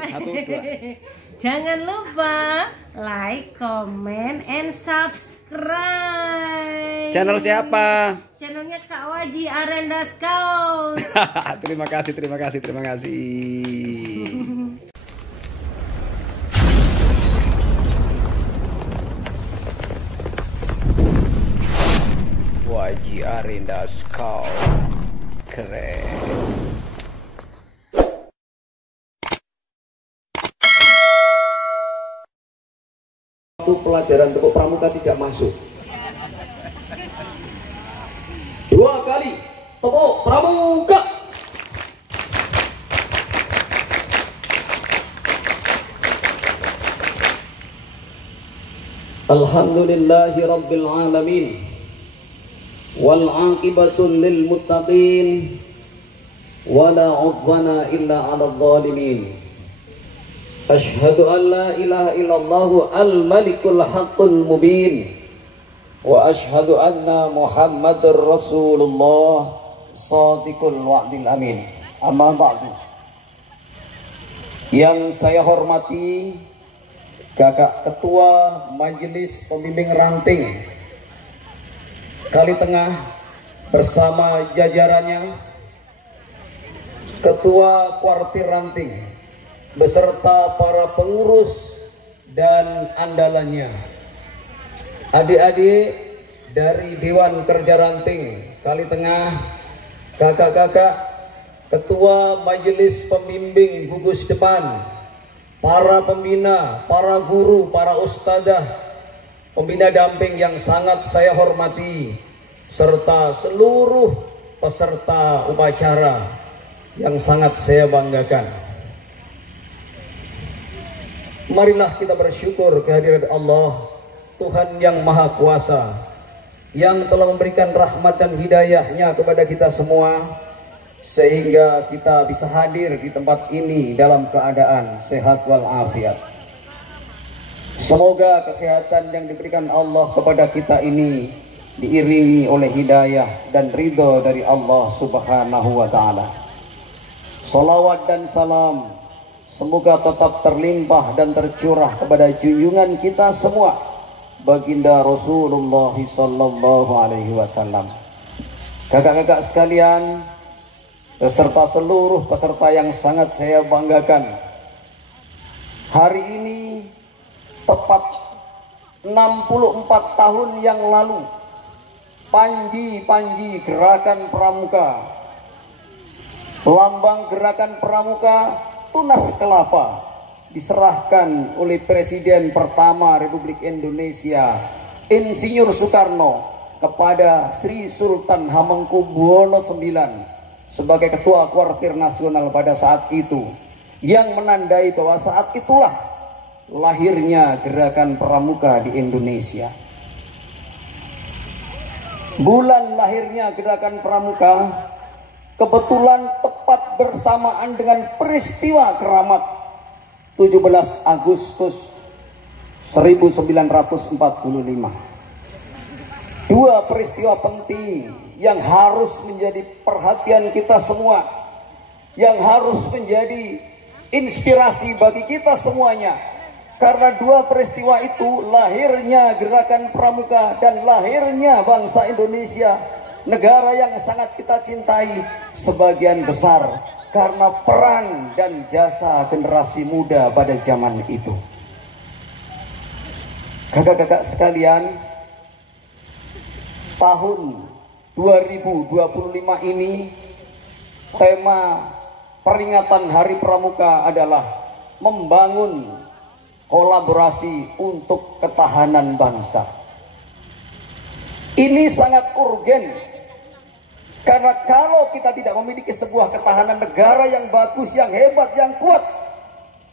Satu, dua. Jangan lupa like, comment, and subscribe. Channel siapa? Channelnya Kak Waji Arenda Scout. Terima kasih, terima kasih, terima kasih. Waji Arenda Scout. Keren. Pelajaran tepuk pramuka tidak masuk. 2 kali tepuk pramuka. Alhamdulillahi rabbil alamin wal aqibatul lil muttaqin wala udwana illa 'alal zalimin. Ashhadu an la ilaha illallah al-malikul haqqul mubin wa ashhadu anna muhammadar rasulullah shadiqul wa'dil amin. Amma ba'du. Yang saya hormati Kakak Ketua Majelis Pembimbing Ranting Kali Tengah bersama jajarannya, Ketua Kuartir Ranting beserta para pengurus dan andalannya, adik-adik dari Dewan Kerja Ranting Kali Tengah, kakak-kakak, ketua majelis pembimbing gugus depan, para pembina, para guru, para ustadzah, pembina damping yang sangat saya hormati, serta seluruh peserta upacara yang sangat saya banggakan. Marilah kita bersyukur kehadirat Allah, Tuhan yang Maha Kuasa, yang telah memberikan rahmat dan hidayahnya kepada kita semua, sehingga kita bisa hadir di tempat ini dalam keadaan sehat walafiat. Semoga kesehatan yang diberikan Allah kepada kita ini diiringi oleh hidayah dan ridho dari Allah Subhanahu wa Ta'ala. Salawat dan salam semoga tetap terlimpah dan tercurah kepada junjungan kita semua, baginda Rasulullah sallallahu alaihi wasallam. Kakak-kakak sekalian, beserta seluruh peserta yang sangat saya banggakan, hari ini tepat 64 tahun yang lalu, Panji Gerakan Pramuka, lambang Gerakan Pramuka tunas kelapa, diserahkan oleh Presiden pertama Republik Indonesia Insinyur Soekarno kepada Sri Sultan Hamengkubuwono IX sebagai Ketua Kuartir Nasional pada saat itu, yang menandai bahwa saat itulah lahirnya Gerakan Pramuka di Indonesia. Bulan lahirnya Gerakan Pramuka kebetulan tepat bersamaan dengan peristiwa keramat 17 Agustus 1945. Dua peristiwa penting yang harus menjadi perhatian kita semua, yang harus menjadi inspirasi bagi kita semuanya. Karena dua peristiwa itu, lahirnya Gerakan Pramuka dan lahirnya bangsa Indonesia, negara yang sangat kita cintai, sebagian besar karena peran dan jasa generasi muda pada zaman itu. Kakak-kakak sekalian, tahun 2025 ini tema peringatan Hari Pramuka adalah membangun kolaborasi untuk ketahanan bangsa. Ini sangat urgen, karena kalau kita tidak memiliki sebuah ketahanan negara yang bagus, yang hebat, yang kuat,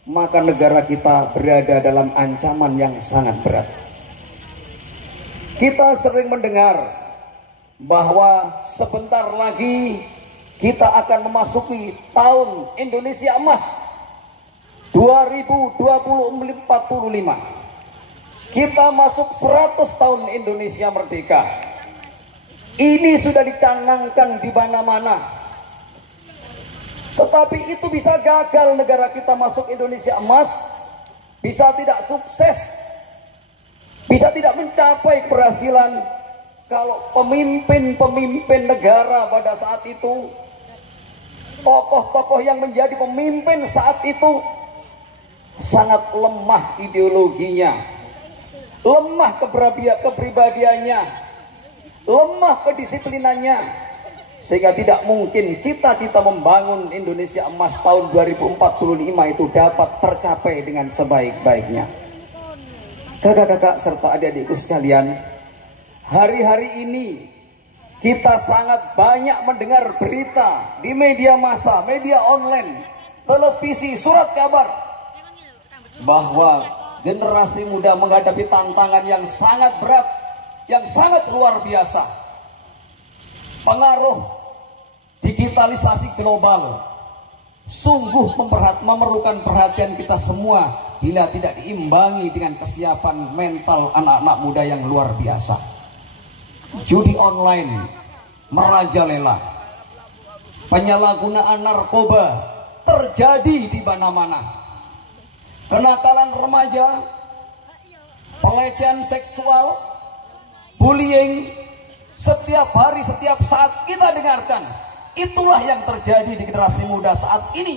maka negara kita berada dalam ancaman yang sangat berat. Kita sering mendengar bahwa sebentar lagi kita akan memasuki tahun Indonesia Emas 2045. Kita masuk 100 tahun Indonesia merdeka. Ini sudah dicanangkan di mana-mana. Tetapi itu bisa gagal negara kita masuk Indonesia emas, bisa tidak sukses, bisa tidak mencapai keberhasilan kalau pemimpin-pemimpin negara pada saat itu, tokoh-tokoh yang menjadi pemimpin saat itu sangat lemah ideologinya, lemah kepribadiannya, lemah kedisiplinannya, sehingga tidak mungkin cita-cita membangun Indonesia emas tahun 2045 itu dapat tercapai dengan sebaik-baiknya. Kakak-kakak serta adik-adikku sekalian, hari-hari ini kita sangat banyak mendengar berita di media massa, media online, televisi, surat kabar, bahwa generasi muda menghadapi tantangan yang sangat berat, yang sangat luar biasa. Pengaruh digitalisasi global sungguh memerlukan perhatian kita semua bila tidak diimbangi dengan kesiapan mental anak-anak muda yang luar biasa. Judi online merajalela, penyalahgunaan narkoba terjadi di mana-mana, kenakalan remaja, pelecehan seksual, bullying, setiap hari, setiap saat kita dengarkan. Itulah yang terjadi di generasi muda saat ini.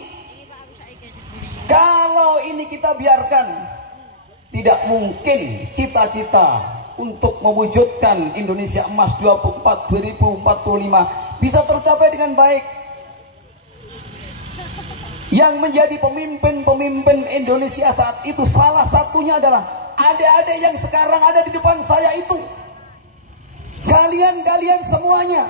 Kalau ini kita biarkan, tidak mungkin cita-cita untuk mewujudkan Indonesia emas 2045 bisa tercapai dengan baik. Yang menjadi pemimpin-pemimpin Indonesia saat itu salah satunya adalah adik-adik yang sekarang ada di depan saya itu. Kalian semuanya.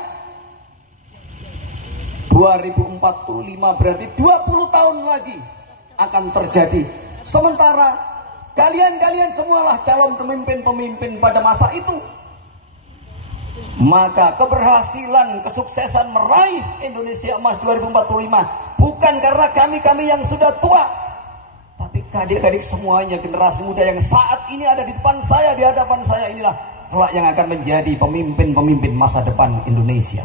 2045 berarti 20 tahun lagi akan terjadi. Sementara kalian semualah calon pemimpin-pemimpin pada masa itu. Maka keberhasilan, kesuksesan meraih Indonesia emas 2045 bukan karena kami yang sudah tua, tapi adik-adik semuanya, generasi muda yang saat ini ada di depan saya, di hadapan saya inilah kelak yang akan menjadi pemimpin-pemimpin masa depan Indonesia.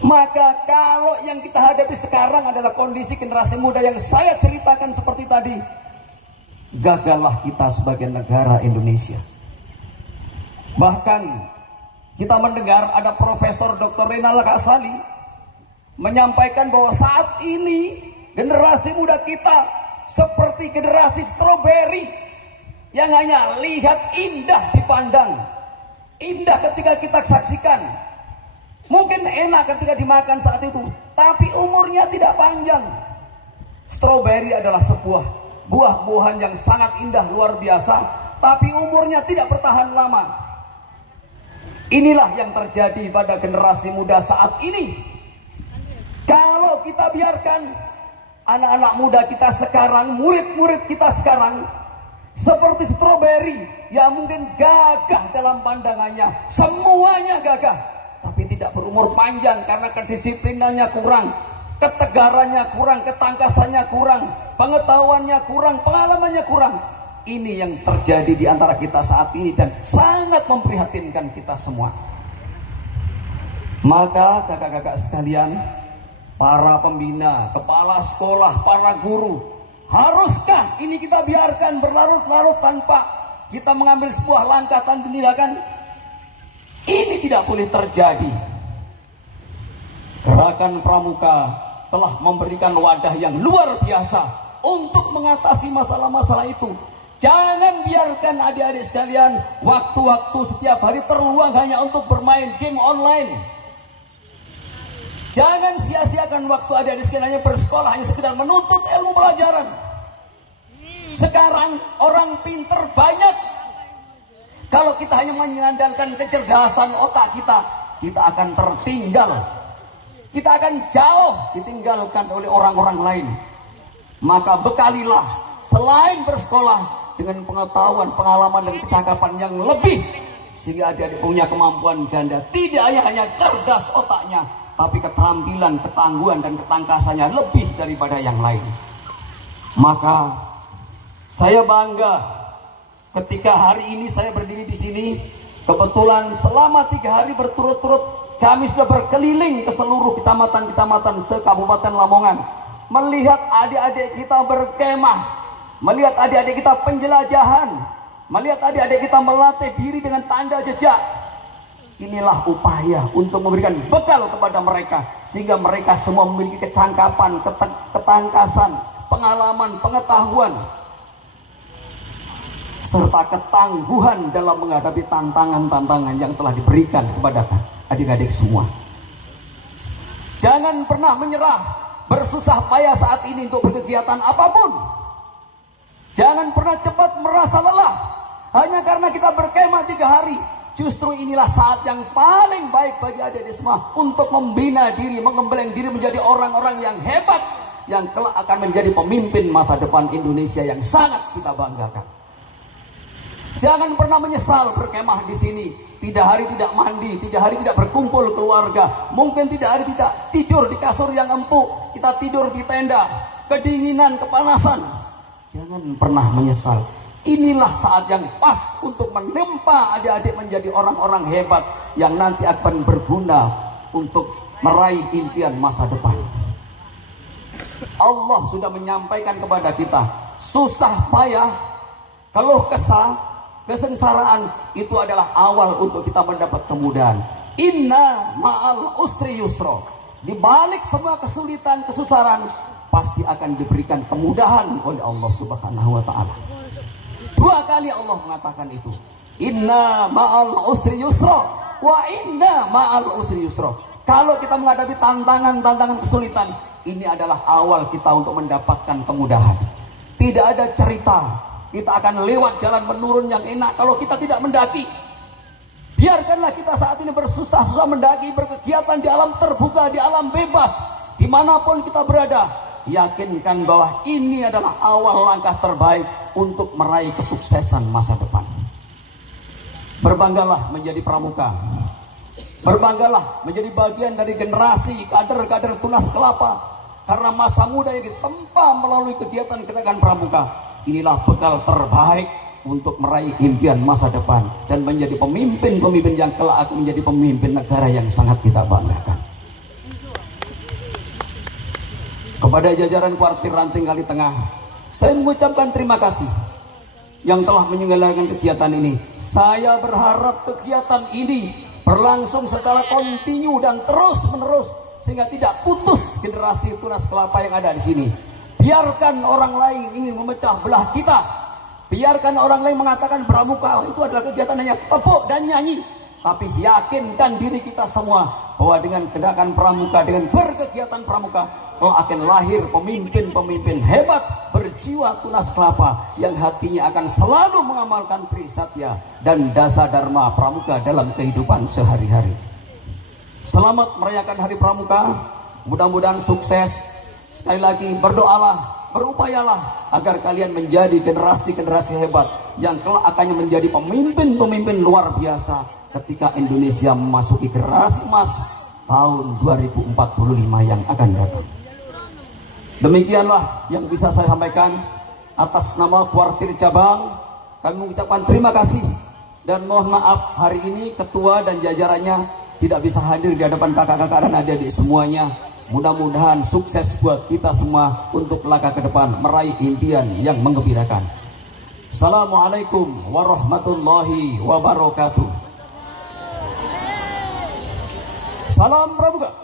Maka kalau yang kita hadapi sekarang adalah kondisi generasi muda yang saya ceritakan seperti tadi, gagallah kita sebagai negara Indonesia. Bahkan kita mendengar ada Profesor Dr. Renal Kasali menyampaikan bahwa saat ini generasi muda kita seperti generasi stroberi yang hanya lihat indah dipandang, indah ketika kita saksikan, mungkin enak ketika dimakan saat itu, tapi umurnya tidak panjang. Stroberi adalah sebuah buah-buahan yang sangat indah, luar biasa, tapi umurnya tidak bertahan lama. Inilah yang terjadi pada generasi muda saat ini. Kalau kita biarkan anak-anak muda kita sekarang, murid-murid kita sekarang seperti stroberi yang mungkin gagah dalam pandangannya, semuanya gagah, tapi tidak berumur panjang karena kedisiplinannya kurang, ketegarannya kurang, ketangkasannya kurang, pengetahuannya kurang, pengalamannya kurang. Ini yang terjadi di antara kita saat ini dan sangat memprihatinkan kita semua. Maka kakak-kakak sekalian, para pembina, kepala sekolah, para guru, haruskah ini kita biarkan berlarut-larut tanpa kita mengambil sebuah langkah dan tindakan? Ini tidak boleh terjadi. Gerakan Pramuka telah memberikan wadah yang luar biasa untuk mengatasi masalah-masalah itu. Jangan biarkan adik-adik sekalian waktu-waktu setiap hari terluang hanya untuk bermain game online. Jangan sia-siakan waktu adik-adik sekalian hanya bersekolah, hanya sekedar menuntut ilmu pelajaran. Sekarang orang pinter banyak. Kalau kita hanya mengandalkan kecerdasan otak kita akan tertinggal. Kita akan jauh ditinggalkan oleh orang-orang lain. Maka bekalilah selain bersekolah dengan pengetahuan, pengalaman dan kecakapan yang lebih, sehingga adik-adik punya kemampuan ganda. Tidak hanya cerdas otaknya, tapi keterampilan, ketangguhan dan ketangkasannya lebih daripada yang lain. Maka saya bangga ketika hari ini saya berdiri di sini. Kebetulan selama 3 hari berturut-turut Kami sudah berkeliling ke seluruh kecamatan-kecamatan se-Kabupaten Lamongan, melihat adik-adik kita berkemah, melihat adik-adik kita penjelajahan, melihat adik-adik kita melatih diri dengan tanda jejak. Inilah upaya untuk memberikan bekal kepada mereka, sehingga mereka semua memiliki kecangkapan, ketangkasan, pengalaman, pengetahuan, serta ketangguhan dalam menghadapi tantangan-tantangan yang telah diberikan kepada adik-adik semua. Jangan pernah menyerah, bersusah payah saat ini untuk berkegiatan apapun. Jangan pernah cepat merasa lelah hanya karena kita berkemah 3 hari. Justru inilah saat yang paling baik bagi adik-adik semua untuk membina diri, mengembleng diri menjadi orang-orang yang hebat, yang kelak akan menjadi pemimpin masa depan Indonesia yang sangat kita banggakan. Jangan pernah menyesal berkemah di sini. 3 hari tidak mandi, 3 hari tidak berkumpul keluarga, mungkin 3 hari tidak tidur di kasur yang empuk, kita tidur di tenda, kedinginan, kepanasan. Jangan pernah menyesal. Inilah saat yang pas untuk menempa adik-adik menjadi orang-orang hebat yang nanti akan berguna untuk meraih impian masa depan. Allah sudah menyampaikan kepada kita, susah payah, keluh kesah, kesengsaraan itu adalah awal untuk kita mendapat kemudahan. Inna ma'al usri yusra. Di balik semua kesulitan, kesusaran, pasti akan diberikan kemudahan oleh Allah Subhanahu wa taala. 2 kali Allah mengatakan itu. Inna ma'al usri yusra wa inna ma'al usri yusra. Kalau kita menghadapi tantangan-tantangan kesulitan, ini adalah awal kita untuk mendapatkan kemudahan. Tidak ada cerita kita akan lewat jalan menurun yang enak kalau kita tidak mendaki. Biarkanlah kita saat ini bersusah-susah mendaki, berkegiatan di alam terbuka, di alam bebas, dimanapun kita berada. Yakinkan bahwa ini adalah awal langkah terbaik untuk meraih kesuksesan masa depan. Berbanggalah menjadi pramuka. Berbanggalah menjadi bagian dari generasi kader-kader Tunas Kelapa. Karena masa muda yang ditempa melalui kegiatan gerakan pramuka, inilah bekal terbaik untuk meraih impian masa depan dan menjadi pemimpin-pemimpin yang kelak akan menjadi pemimpin negara yang sangat kita banggakan. Kepada jajaran Kuartir Ranting Kali Tengah, saya mengucapkan terima kasih yang telah menyelenggarakan kegiatan ini. Saya berharap kegiatan ini berlangsung secara kontinu dan terus-menerus sehingga tidak putus generasi Tunas Kelapa yang ada di sini. Biarkan orang lain ingin memecah belah kita. Biarkan orang lain mengatakan pramuka itu adalah kegiatan hanya tepuk dan nyanyi. Tapi yakinkan diri kita semua bahwa dengan gerakan pramuka, dengan berkegiatan pramuka, kalau akan lahir pemimpin-pemimpin hebat berjiwa Tunas Kelapa yang hatinya akan selalu mengamalkan Trisatya dan Dasa Dharma Pramuka dalam kehidupan sehari-hari. Selamat merayakan Hari Pramuka. Mudah-mudahan sukses. Sekali lagi berdoalah, berupayalah agar kalian menjadi generasi-generasi hebat yang kelak akan menjadi pemimpin-pemimpin luar biasa ketika Indonesia memasuki generasi emas tahun 2045 yang akan datang. Demikianlah yang bisa saya sampaikan atas nama Kuartir Cabang. Kami mengucapkan terima kasih dan mohon maaf hari ini ketua dan jajarannya tidak bisa hadir di hadapan kakak-kakak dan adik-adik semuanya. Mudah-mudahan sukses buat kita semua untuk langkah ke depan meraih impian yang menggembirakan. Assalamualaikum warahmatullahi wabarakatuh. Salam Pramuka.